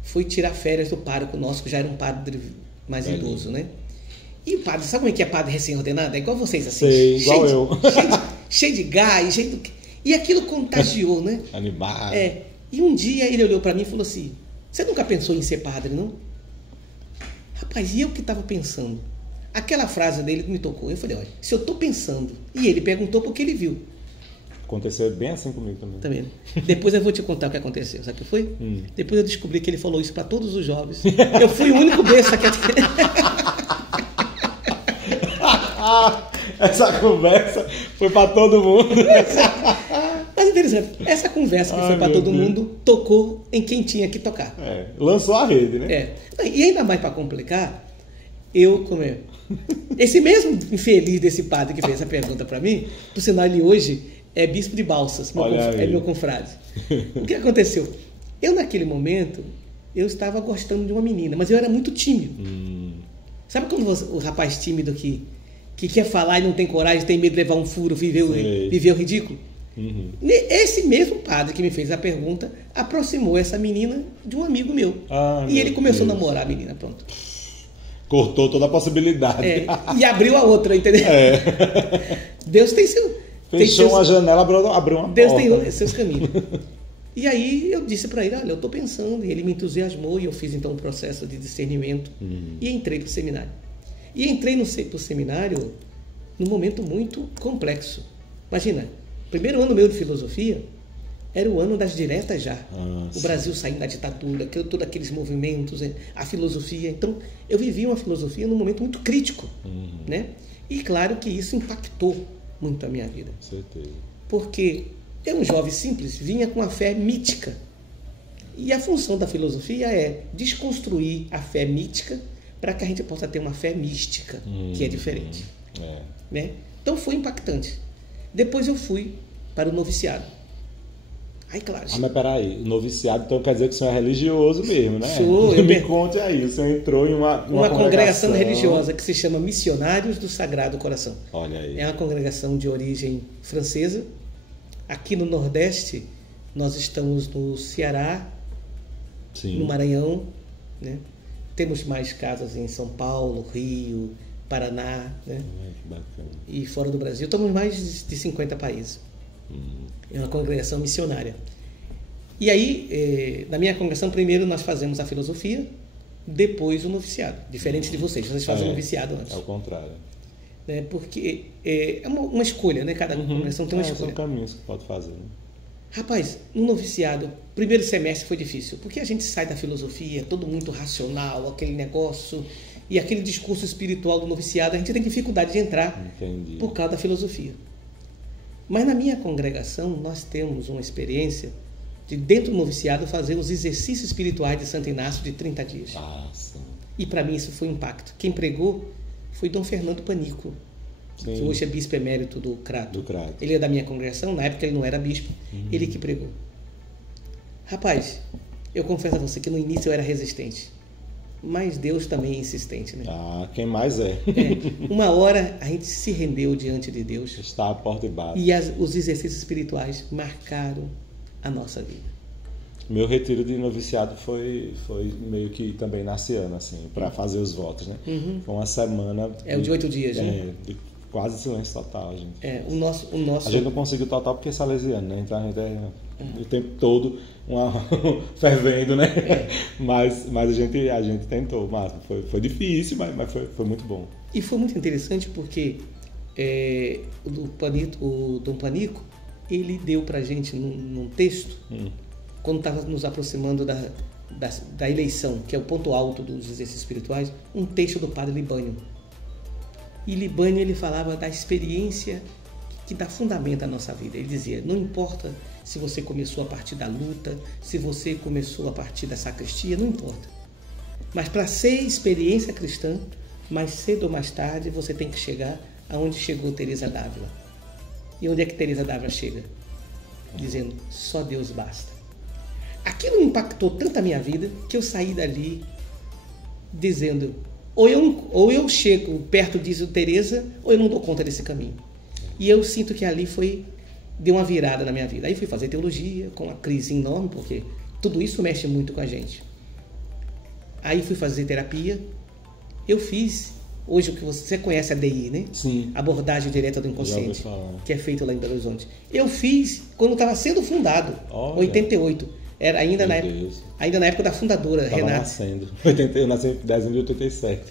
foi tirar férias do pároco nosso, que já era um padre mais idoso, né? E o padre, sabe como é que é padre recém-ordenado? É igual vocês, assim. Sei, igual eu. Cheio de gás, e aquilo contagiou, né? Animado. E um dia ele olhou para mim e falou assim, você nunca pensou em ser padre, não? Rapaz, e eu que estava pensando? Aquela frase dele me tocou. Eu falei, olha, se eu estou pensando, e ele perguntou porque ele viu. Aconteceu bem assim comigo também. Depois eu vou te contar o que aconteceu. Sabe o que foi? Depois eu descobri que ele falou isso para todos os jovens. Eu fui o único besta que... Essa conversa foi para todo mundo. Mas interessante, essa conversa que foi para todo mundo tocou em quem tinha que tocar. Lançou a rede, né? E ainda mais para complicar, esse mesmo infeliz desse padre que fez essa pergunta para mim, por sinal ele hoje é bispo de Balsas, meu confrade. O que aconteceu? Eu naquele momento, eu estava gostando de uma menina, mas eu era muito tímido. Sabe quando o rapaz tímido que quer falar e não tem coragem, tem medo de levar um furo, viver o ridículo? Esse mesmo padre que me fez a pergunta aproximou essa menina de um amigo meu. E ele começou a namorar a menina, pronto. Cortou toda a possibilidade. E abriu a outra, entendeu? Deus tem seu... Fechou uma janela, abriu uma Deus porta. tem seus caminhos. E aí eu disse para ele, olha, eu estou pensando. E ele me entusiasmou e eu fiz então um processo de discernimento e entrei para o seminário. E entrei para o seminário num momento muito complexo. Imagina, primeiro ano meu de filosofia era o ano das diretas já. O Brasil saindo da ditadura, todos aqueles movimentos, a filosofia. Então, eu vivi uma filosofia num momento muito crítico. Né? E claro que isso impactou muito a minha vida. Com certeza. Porque eu, um jovem simples, vinha com a fé mítica. E a função da filosofia é desconstruir a fé mítica para que a gente possa ter uma fé mística, que é diferente. Né? Então foi impactante. Depois eu fui para o noviciado. Aí, claro. Ah, mas peraí, o noviciado então quer dizer que o senhor é religioso mesmo, né? Sou, Me conte aí, o senhor entrou em uma congregação religiosa que se chama Missionários do Sagrado Coração. Olha aí. É uma congregação de origem francesa. Aqui no Nordeste, nós estamos no Ceará, Sim. no Maranhão, né? Temos mais casas em São Paulo, Rio, Paraná, né? Que bacana. E fora do Brasil. Estamos em mais de 50 países. É uma congregação missionária. E aí, na minha congregação, primeiro nós fazemos a filosofia, depois o noviciado. Diferente de vocês fazem o noviciado antes. É o contrário. Porque é uma escolha, né? Cada congregação tem uma escolha. São caminhos que pode fazer. Né? Rapaz, no noviciado, primeiro semestre foi difícil, porque a gente sai da filosofia, todo muito racional, aquele negócio, e aquele discurso espiritual do noviciado, a gente tem dificuldade de entrar. Entendi. Por causa da filosofia. Mas na minha congregação, nós temos uma experiência de, dentro do noviciado, fazer os exercícios espirituais de Santo Inácio de 30 dias. Ah, sim. E para mim isso foi um impacto. Quem pregou foi Dom Fernando Panico, Sim. que hoje é bispo emérito do Crato. Do Crato. Ele é da minha congregação, na época ele não era bispo, ele que pregou. Rapaz, eu confesso a você que no início eu era resistente, mas Deus também é insistente, né? Ah, quem mais é? Uma hora a gente se rendeu diante de Deus Está à porta e bate. e os exercícios espirituais marcaram a nossa vida. Meu retiro de noviciado foi meio que também naciano, assim, para fazer os votos, né? Foi uma semana... É o de 8 dias, né? De quase silêncio total, gente. O nosso... A gente não conseguiu total porque é salesiano, né? Então a gente o tempo todo fervendo, né? Mas a gente tentou, mas foi difícil, mas foi muito bom. E foi muito interessante porque o Dom Panico, ele deu pra gente num texto, quando estava nos aproximando da eleição, que é o ponto alto dos exercícios espirituais, um texto do padre Libânio. E Libânio, ele falava da experiência que dá fundamento à nossa vida. Ele dizia, não importa se você começou a partir da luta, se você começou a partir da sacristia, não importa. Mas para ser experiência cristã, mais cedo ou mais tarde, você tem que chegar aonde chegou Teresa d'Ávila. E onde é que Teresa d'Ávila chega? Dizendo, só Deus basta. Aquilo impactou tanto a minha vida que eu saí dali dizendo, ou eu chego perto disso Teresa, ou eu não dou conta desse caminho. E eu sinto que ali deu uma virada na minha vida. Aí fui fazer teologia, com uma crise enorme, porque tudo isso mexe muito com a gente. Aí fui fazer terapia. Eu fiz, hoje o que você conhece a DI, né? Sim. Abordagem direta do inconsciente, Já ouvi falar. que é feito lá em Belo Horizonte. Eu fiz quando estava sendo fundado, Olha. 88. Era ainda na época da fundadora, Estava Renata. nascendo. Eu nasci em dezembro de 87.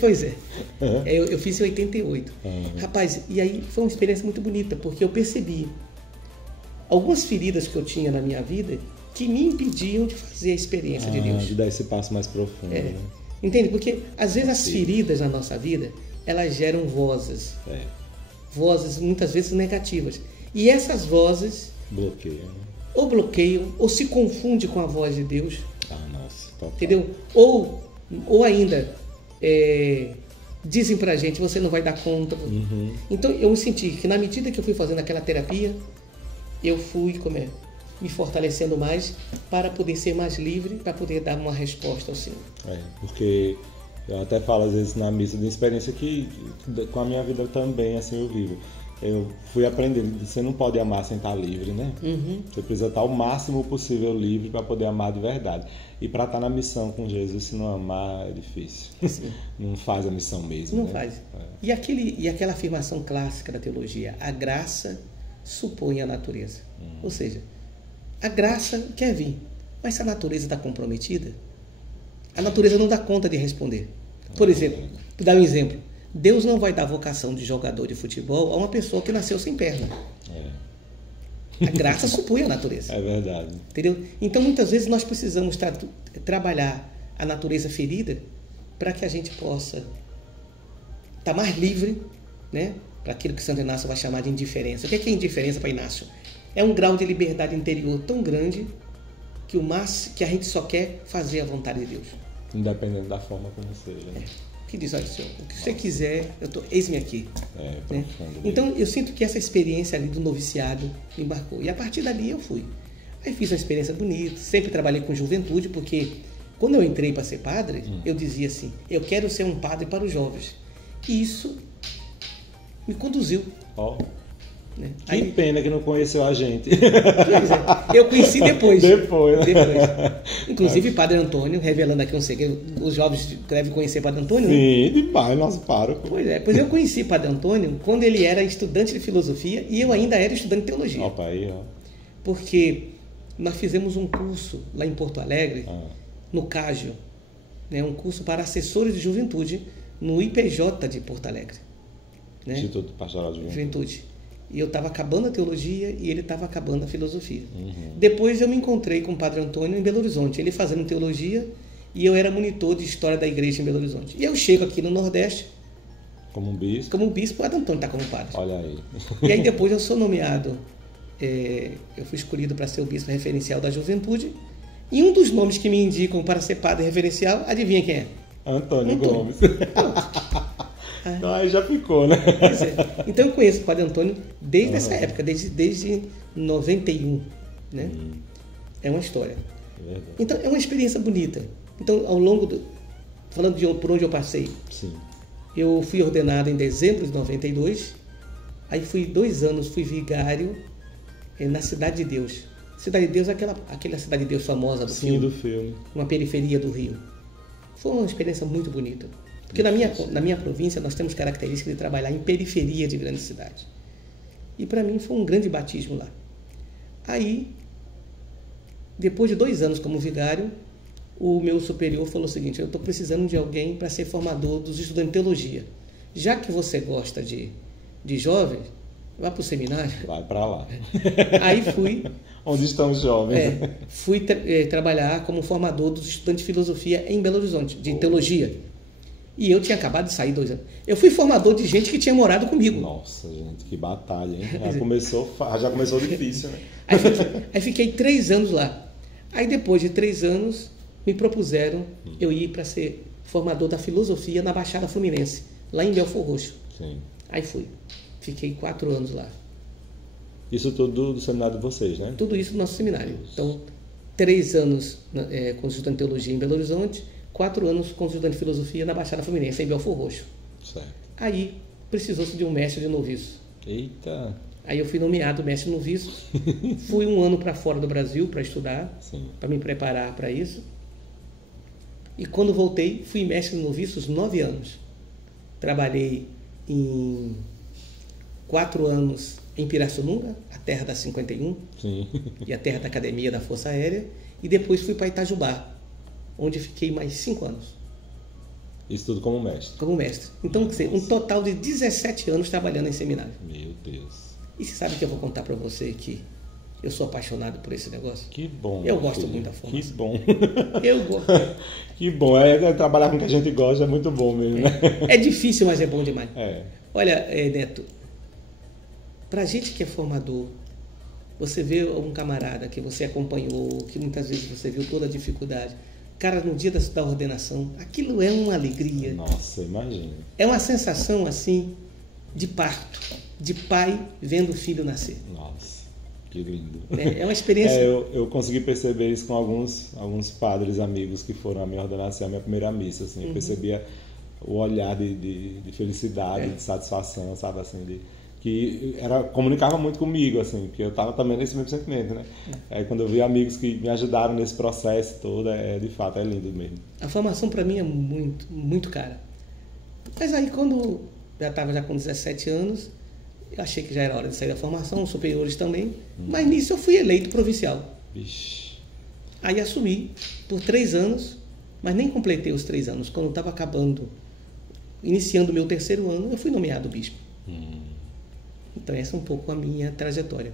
Pois é. Eu fiz em 88. Rapaz, e aí foi uma experiência muito bonita, porque eu percebi algumas feridas que eu tinha na minha vida que me impediam de fazer a experiência de Deus. De dar esse passo mais profundo. Né? Entende? Porque às vezes as feridas na nossa vida, elas geram vozes. Vozes muitas vezes negativas. E essas vozes Bloqueia, né? ou bloqueiam, ou se confunde com a voz de Deus. Nossa, total. Entendeu? Ou ainda dizem pra gente, você não vai dar conta. Então eu senti que na medida que eu fui fazendo aquela terapia, eu fui me fortalecendo mais para poder ser mais livre, para poder dar uma resposta ao Senhor. Porque eu até falo às vezes na missa de experiência que com a minha vida também assim eu vivo. Eu fui aprendendo que você não pode amar sem estar livre, né? Você precisa estar o máximo possível livre para poder amar de verdade. E para estar na missão com Jesus, se não amar, é difícil. Não faz a missão mesmo. Não né? faz. E aquela afirmação clássica da teologia, a graça supõe a natureza. Ou seja, a graça quer vir, mas se a natureza está comprometida, a natureza não dá conta de responder. Por exemplo, vou dar um exemplo. Deus não vai dar vocação de jogador de futebol a uma pessoa que nasceu sem perna. A graça supõe a natureza. É verdade. Entendeu? Então, muitas vezes, nós precisamos trabalhar a natureza ferida para que a gente possa estar mais livre, né? Para aquilo que Santo Inácio vai chamar de indiferença. O que é indiferença para Inácio? É um grau de liberdade interior tão grande que a gente só quer fazer a vontade de Deus. Independente da forma como seja. Né? Que diz, olha, Senhor, o que você quiser, eis-me aqui. Profundo. Então, eu sinto que essa experiência ali do noviciado me marcou. E a partir dali eu fui. Aí fiz uma experiência bonita, sempre trabalhei com juventude, porque quando eu entrei para ser padre, eu dizia assim, eu quero ser um padre para os jovens. E isso me conduziu. Ó, Né? que Aí, pena que não conheceu a gente. pois é, eu conheci depois. Depois, né? Depois. Inclusive, Padre Antônio, revelando aqui um segredo, os jovens devem conhecer Padre Antônio, né? Sim, demais, nosso pároco. Pois é, pois eu conheci Padre Antônio quando ele era estudante de filosofia e eu ainda era estudante de teologia. Opa, aí, ó. Porque nós fizemos um curso lá em Porto Alegre, no Cágio, né, um curso para assessores de juventude no IPJ de Porto Alegre. Né? Instituto Pastoral de Juventude. E eu estava acabando a teologia e ele estava acabando a filosofia. Depois eu me encontrei com o Padre Antônio em Belo Horizonte, ele fazendo teologia e eu era monitor de história da igreja em Belo Horizonte. E eu chego aqui no Nordeste, Como um bispo. como bispo, o Padre Antônio está como padre. Olha aí. E aí depois eu sou nomeado, eu fui escolhido para ser o bispo referencial da juventude. E um dos nomes que me indicam para ser padre referencial, adivinha quem é? Antônio Gomes. Pronto. Então aí já ficou, né? Pois é. Então eu conheço o Padre Antônio desde essa época, desde 91. Né? É uma história. Verdade. Então é uma experiência bonita. Então, ao longo do. Falando de por onde eu passei, Sim. eu fui ordenado em dezembro de 92. Aí fui 2 anos, fui vigário na Cidade de Deus. Cidade de Deus é aquela Cidade de Deus famosa do Sim, filme, do filme. uma periferia do Rio. Foi uma experiência muito bonita. Porque na minha província nós temos característica de trabalhar em periferia de grandes cidades. E para mim foi um grande batismo lá. Aí, depois de 2 anos como vigário, o meu superior falou o seguinte, eu estou precisando de alguém para ser formador dos estudantes de teologia. Já que você gosta de jovens, vá para o seminário. Vai pra lá. Aí fui... Onde estão os jovens? Fui trabalhar como formador dos estudantes de filosofia em Belo Horizonte, de teologia. E eu tinha acabado de sair 2 anos. Eu fui formador de gente que tinha morado comigo. Nossa, gente, que batalha, hein? Já começou difícil, né? Aí fiquei 3 anos lá. Aí depois de 3 anos, me propuseram eu ir para ser formador da filosofia na Baixada Fluminense, lá em Belfor Roxo. Sim. Aí fui. Fiquei 4 anos lá. Isso tudo do seminário de vocês, né? Tudo isso no nosso seminário. Então, 3 anos com estudante de teologia em Belo Horizonte, 4 anos com estudante de filosofia na Baixada Fluminense, em Belfor Roxo. Certo. Aí precisou-se de um mestre de noviço. Eita! Aí eu fui nomeado mestre noviço. Fui 1 ano para fora do Brasil para estudar, para me preparar para isso. E quando voltei, fui mestre de noviços 9 anos. Trabalhei em 4 anos em Pirassununga, a terra da 51, Sim. e a terra da Academia da Força Aérea. E depois fui para Itajubá, onde fiquei mais 5 anos. Isso tudo como mestre. Como mestre. Então, quer dizer, um total de 17 anos trabalhando em seminário. Meu Deus. E você sabe que eu vou contar para você que eu sou apaixonado por esse negócio? Que bom. Eu gosto filho. muito da formação. Que bom. Eu gosto. Que bom. Trabalhar com o que a gente gosta é muito bom mesmo, né? É difícil, mas é bom demais. É. Olha, Neto, pra gente que é formador, você vê um camarada que você acompanhou, que muitas vezes você viu toda a dificuldade. Cara, no dia da ordenação, aquilo é uma alegria. Nossa, imagina. É uma sensação, assim, de parto, de pai vendo o filho nascer. Nossa, que lindo. É uma experiência... Eu consegui perceber isso com alguns padres amigos que foram à minha ordenação, à minha primeira missa. Assim, eu percebia o olhar de felicidade, de satisfação, sabe? Assim, comunicava muito comigo, assim, porque eu estava também nesse mesmo sentimento, né? Aí quando eu vi amigos que me ajudaram nesse processo todo, de fato, é lindo mesmo. A formação para mim é muito, muito cara. Mas aí quando já estava já com 17 anos, eu achei que já era hora de sair da formação, os superiores também, mas nisso eu fui eleito provincial. Vixe. Aí assumi por 3 anos, mas nem completei os 3 anos. Quando estava acabando, iniciando o meu 3º ano, eu fui nomeado bispo. Então essa é um pouco a minha trajetória.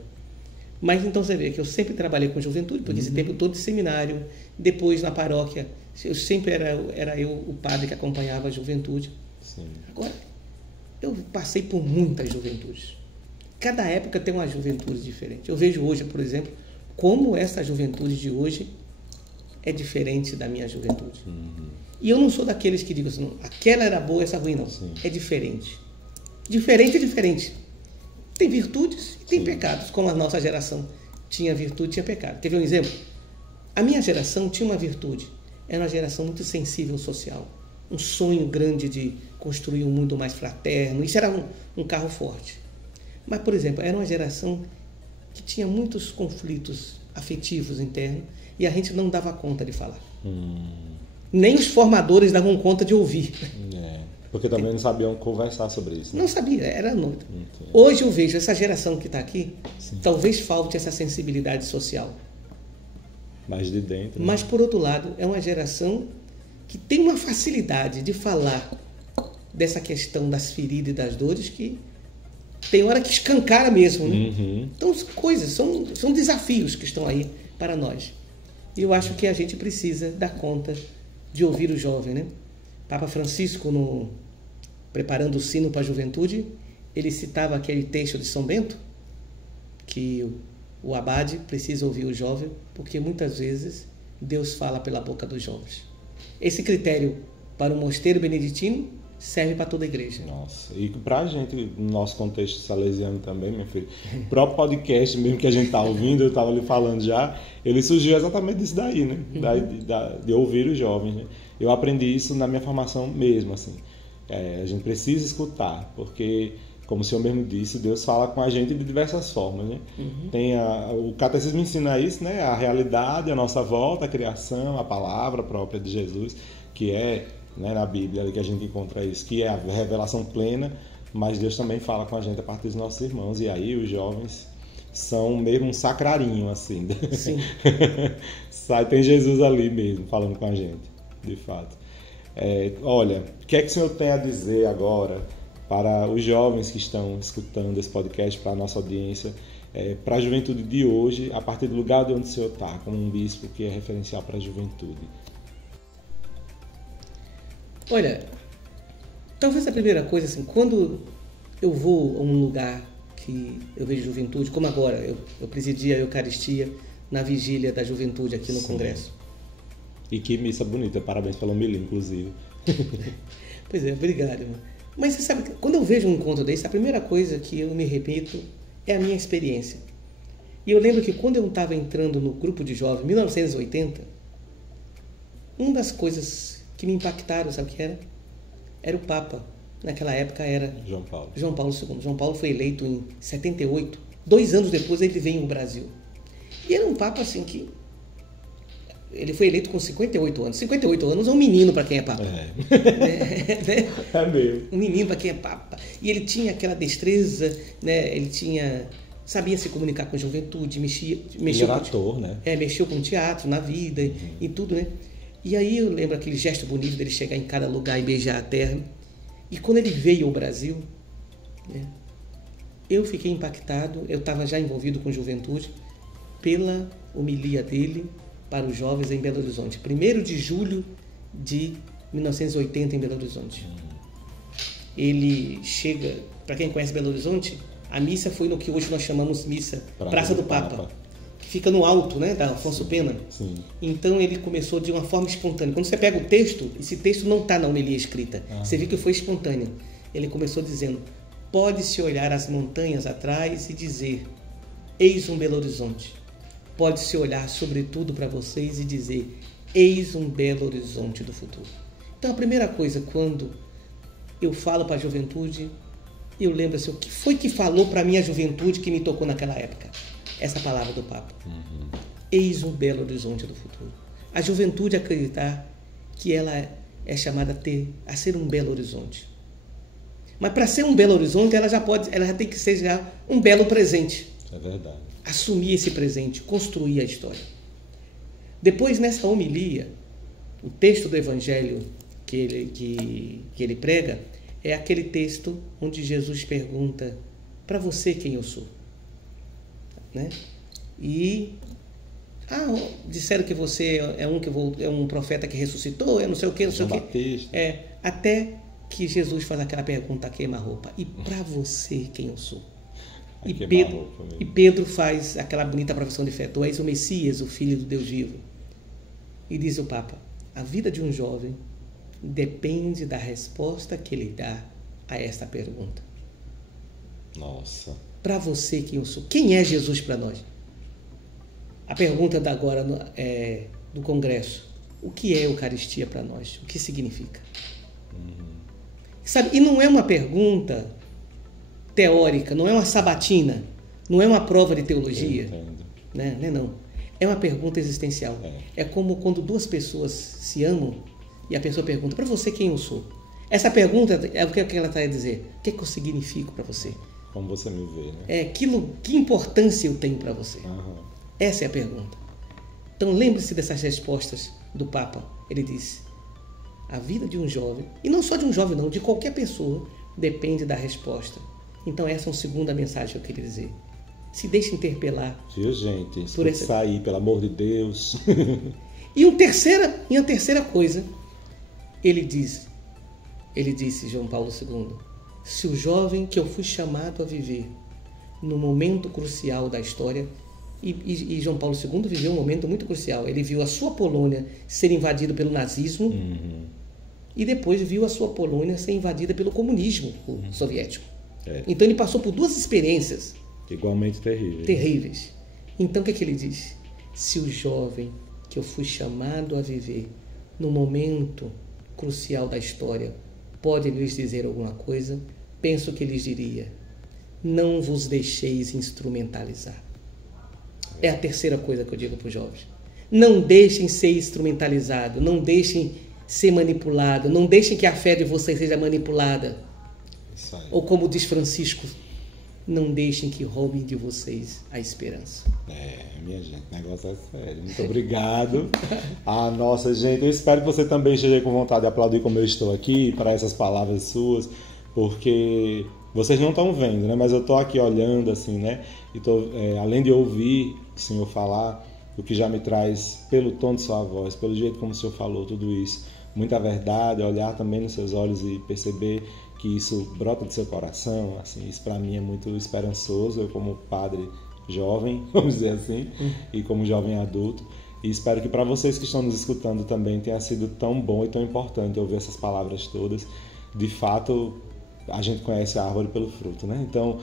Mas então você vê que eu sempre trabalhei com juventude, porque esse tempo todo de seminário, depois na paróquia, eu sempre era eu o padre que acompanhava a juventude. Sim. Agora, eu passei por muitas juventudes. Cada época tem uma juventude diferente. Eu vejo hoje, por exemplo, como essa juventude de hoje é diferente da minha juventude. E eu não sou daqueles que digam assim, aquela era boa, essa ruim, não. Sim. É diferente. Diferente é diferente. Tem virtudes e tem pecados, como a nossa geração tinha virtude, tinha pecado. Quer ver um exemplo? A minha geração tinha uma virtude. Era uma geração muito sensível social. Um sonho grande de construir um mundo mais fraterno. Isso era um carro forte. Mas, por exemplo, era uma geração que tinha muitos conflitos afetivos internos e a gente não dava conta de falar. Nem os formadores davam conta de ouvir. Porque também não sabiam conversar sobre isso. Né? Não sabia, era noite. Hoje eu vejo essa geração que está aqui, talvez falte essa sensibilidade social. Mais de dentro. Né? Mas, por outro lado, é uma geração que tem uma facilidade de falar dessa questão das feridas e das dores que tem hora que escancara mesmo. Né? Então, são desafios que estão aí para nós. E eu acho que a gente precisa dar conta de ouvir o jovem. Né? Papa Francisco, preparando o sino para a juventude, ele citava aquele texto de São Bento, que o abade precisa ouvir o jovem, porque muitas vezes Deus fala pela boca dos jovens. Esse critério para o mosteiro beneditino serve para toda a igreja. Nossa, e para a gente, no nosso contexto salesiano também, meu filho, o próprio podcast mesmo que a gente está ouvindo, eu estava ali falando já, ele surgiu exatamente disso daí, né? De ouvir os jovens. Né? Eu aprendi isso na minha formação mesmo, assim. A gente precisa escutar, porque, como o senhor mesmo disse, Deus fala com a gente de diversas formas, né? O catecismo ensina isso, né? A realidade, a nossa volta, a criação, a palavra própria de Jesus, que é, né, na Bíblia que a gente encontra isso, que é a revelação plena, mas Deus também fala com a gente a partir dos nossos irmãos, e aí os jovens são mesmo um sacrarinho, assim. Sim. Tem Jesus ali mesmo, falando com a gente, de fato. Olha, o que é que o senhor tem a dizer agora para os jovens que estão escutando esse podcast, para a nossa audiência, para a juventude de hoje, a partir do lugar de onde o senhor está, como um bispo que é referencial para a juventude? Olha, talvez a primeira coisa, assim, quando eu vou a um lugar que eu vejo juventude, como agora, eu presidi a Eucaristia na vigília da juventude aqui no Congresso. E que missa bonita, parabéns pela homilia, inclusive. Pois é, obrigado, irmão. Mas você sabe, quando eu vejo um encontro desse, a primeira coisa que eu me repito é a minha experiência. E eu lembro que quando eu estava entrando no grupo de jovens, em 1980, uma das coisas que me impactaram, sabe o que era? Era o Papa. Naquela época era João Paulo II. João Paulo foi eleito em 78. 2 anos depois ele veio ao Brasil. E era um Papa assim que... Ele foi eleito com 58 anos. 58 anos é um menino para quem é Papa. É mesmo. Um menino para quem é Papa. E ele tinha aquela destreza, né? Ele sabia se comunicar com a juventude, mexeu era ator, né? Mexeu com teatro, na vida e tudo, né? E aí eu lembro aquele gesto bonito dele chegar em cada lugar e beijar a terra. E quando ele veio ao Brasil, né, eu fiquei impactado, eu estava já envolvido com juventude, pela homilia dele para os jovens em Belo Horizonte. 1º de julho de 1980 em Belo Horizonte. Ele chega, para quem conhece Belo Horizonte, a missa foi no que hoje nós chamamos missa Praça do Papa. Fica no alto, né, da Afonso Pena. Sim. Então ele começou de uma forma espontânea. Quando você pega o texto, esse texto não está na homilia escrita. Você vê que foi espontâneo. Ele começou dizendo: pode-se olhar as montanhas atrás e dizer: eis um Belo Horizonte. Pode-se olhar sobretudo para vocês e dizer: eis um Belo Horizonte do futuro. Então a primeira coisa, quando eu falo para a juventude, eu lembro assim, o que foi que falou para a minha juventude que me tocou naquela época? Essa palavra do Papa. Eis um Belo Horizonte do futuro. A juventude acreditar que ela é chamada a ser um belo horizonte. Mas para ser um belo horizonte, ela já tem que ser já um belo presente. É verdade. Assumir esse presente, construir a história. Depois, nessa homilia, o texto do Evangelho que ele prega é aquele texto onde Jesus pergunta: para você quem eu sou? Né? E disseram que você é um profeta que ressuscitou, não sei o que, não sei o que. Até que Jesus faz aquela pergunta: queima-roupa. E para você quem eu sou? E Pedro faz aquela bonita profissão de fé: tu és o Messias, o Filho do Deus vivo. E diz o Papa: a vida de um jovem depende da resposta que ele dá a esta pergunta. Nossa. Para você quem eu sou? Quem é Jesus para nós? a pergunta do Congresso: o que é Eucaristia para nós? O que significa? Sabe, e não é uma pergunta teórica, não é uma sabatina, não é uma prova de teologia. Né? Não. É uma pergunta existencial. É como quando duas pessoas se amam e a pessoa pergunta: para você, quem eu sou? Essa pergunta é o que ela está a dizer. O que é que eu significo para você? Como você me vê, né? Que importância eu tenho para você? Essa é a pergunta. Então lembre-se dessas respostas do Papa. Ele disse: a vida de um jovem, e não só de um jovem não, de qualquer pessoa, depende da resposta. Então essa é uma segunda mensagem que eu queria dizer. Se deixe interpelar. Viu, gente? Por sair, pelo amor de Deus. E uma terceira coisa, ele disse, João Paulo II: se o jovem que eu fui chamado a viver no momento crucial da história, e João Paulo II viveu um momento muito crucial. Ele viu a sua Polônia ser invadida pelo nazismo e depois viu a sua Polônia ser invadida pelo comunismo soviético. Então ele passou por duas experiências igualmente terríveis. Então o que ele diz? Se o jovem que eu fui chamado a viver no momento crucial da história pode lhes dizer alguma coisa, penso que lhes diria: não vos deixeis instrumentalizar. É a terceira coisa que eu digo para os jovens. Não deixem ser instrumentalizados, não deixem ser manipulados, não deixem que a fé de vocês seja manipulada. Ou como diz Francisco, não deixem que roubem de vocês a esperança. Minha gente, o negócio é sério. Muito obrigado. Nossa, gente, eu espero que você também esteja com vontade de aplaudir como eu estou aqui para essas palavras suas, porque vocês não estão vendo, né? Mas eu estou aqui olhando assim, né? E além de ouvir o Senhor falar, o que já me traz pelo tom de sua voz, pelo jeito como o Senhor falou tudo isso, muita verdade, olhar também nos seus olhos e perceber que isso brota do seu coração, assim, isso para mim é muito esperançoso. Eu, como padre jovem, vamos dizer assim, e como jovem adulto, e espero que para vocês que estão nos escutando também tenha sido tão bom e tão importante ouvir essas palavras todas. De fato, a gente conhece a árvore pelo fruto, né? Então,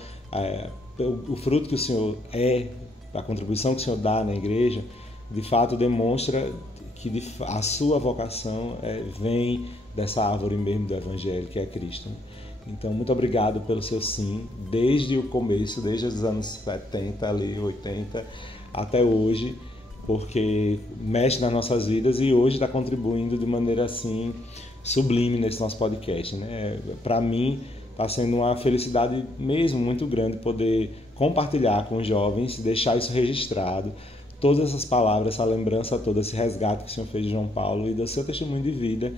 o fruto que o Senhor a contribuição que o Senhor dá na igreja, de fato demonstra que a sua vocação vem dessa árvore mesmo do Evangelho, que é Cristo. Então, muito obrigado pelo seu sim, desde o começo, desde os anos 70, ali, 80, até hoje, porque mexe nas nossas vidas e hoje está contribuindo de maneira assim sublime nesse nosso podcast, né? Para mim, está sendo uma felicidade mesmo muito grande poder compartilhar com os jovens, deixar isso registrado, todas essas palavras, essa lembrança toda, esse resgate que o Senhor fez de João Paulo e do seu testemunho de vida,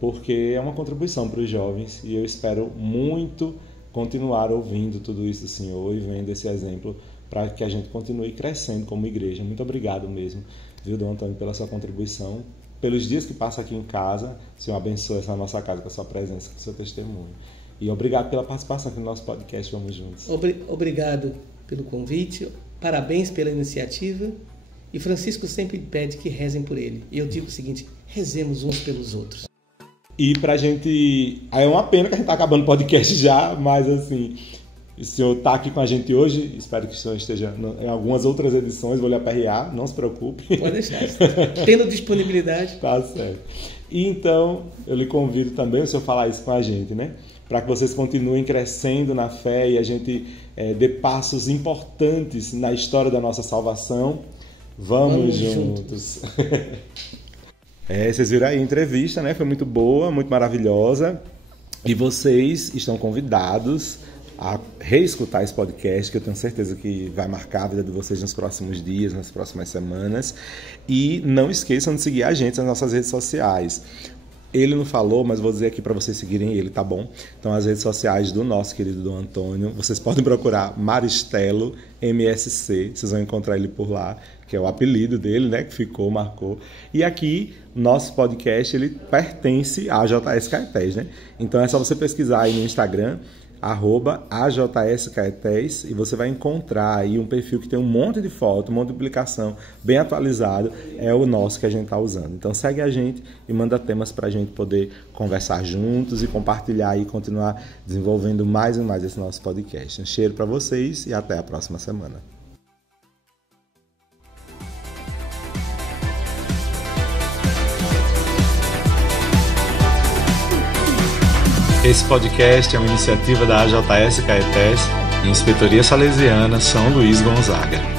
porque é uma contribuição para os jovens e eu espero muito continuar ouvindo tudo isso do Senhor e vendo esse exemplo para que a gente continue crescendo como igreja. Muito obrigado mesmo, viu, Dom Antônio, pela sua contribuição, pelos dias que passa aqui em casa. O Senhor abençoe essa nossa casa com a sua presença, com o seu testemunho. E obrigado pela participação aqui no nosso podcast Vamos Juntos. Obrigado pelo convite, parabéns pela iniciativa. E Francisco sempre pede que rezem por ele. E eu digo o seguinte: rezemos uns pelos outros. E pra gente... É uma pena que a gente tá acabando o podcast já, mas assim, o senhor tá aqui com a gente hoje, espero que o senhor esteja em algumas outras edições, vou lhe aperrear, não se preocupe. Pode deixar, tendo disponibilidade. Tá certo. E então, eu lhe convido também, o senhor falar isso com a gente, né? Para que vocês continuem crescendo na fé e a gente dê passos importantes na história da nossa salvação. Vamos juntos. Vocês viram aí a entrevista, né? Foi muito boa, muito maravilhosa. E vocês estão convidados a reescutar esse podcast, que eu tenho certeza que vai marcar a vida de vocês nos próximos dias, nas próximas semanas. E não esqueçam de seguir a gente nas nossas redes sociais. Ele não falou, mas vou dizer aqui para vocês seguirem ele, tá bom? Então, as redes sociais do nosso querido Dom Antônio, vocês podem procurar Maristelo MSC, vocês vão encontrar ele por lá, que é o apelido dele, né? Que marcou. E aqui, nosso podcast, ele pertence à JS Caetés, né? Então, é só você pesquisar aí no Instagram, @AJSCaetés, e você vai encontrar aí um perfil que tem um monte de foto, um monte de publicação, bem atualizado, é o nosso que a gente está usando. Então segue a gente e manda temas para a gente poder conversar juntos e compartilhar e continuar desenvolvendo mais e mais esse nosso podcast. Um cheiro para vocês e até a próxima semana. Esse podcast é uma iniciativa da AJS Caetés e Inspetoria Salesiana São Luís Gonzaga.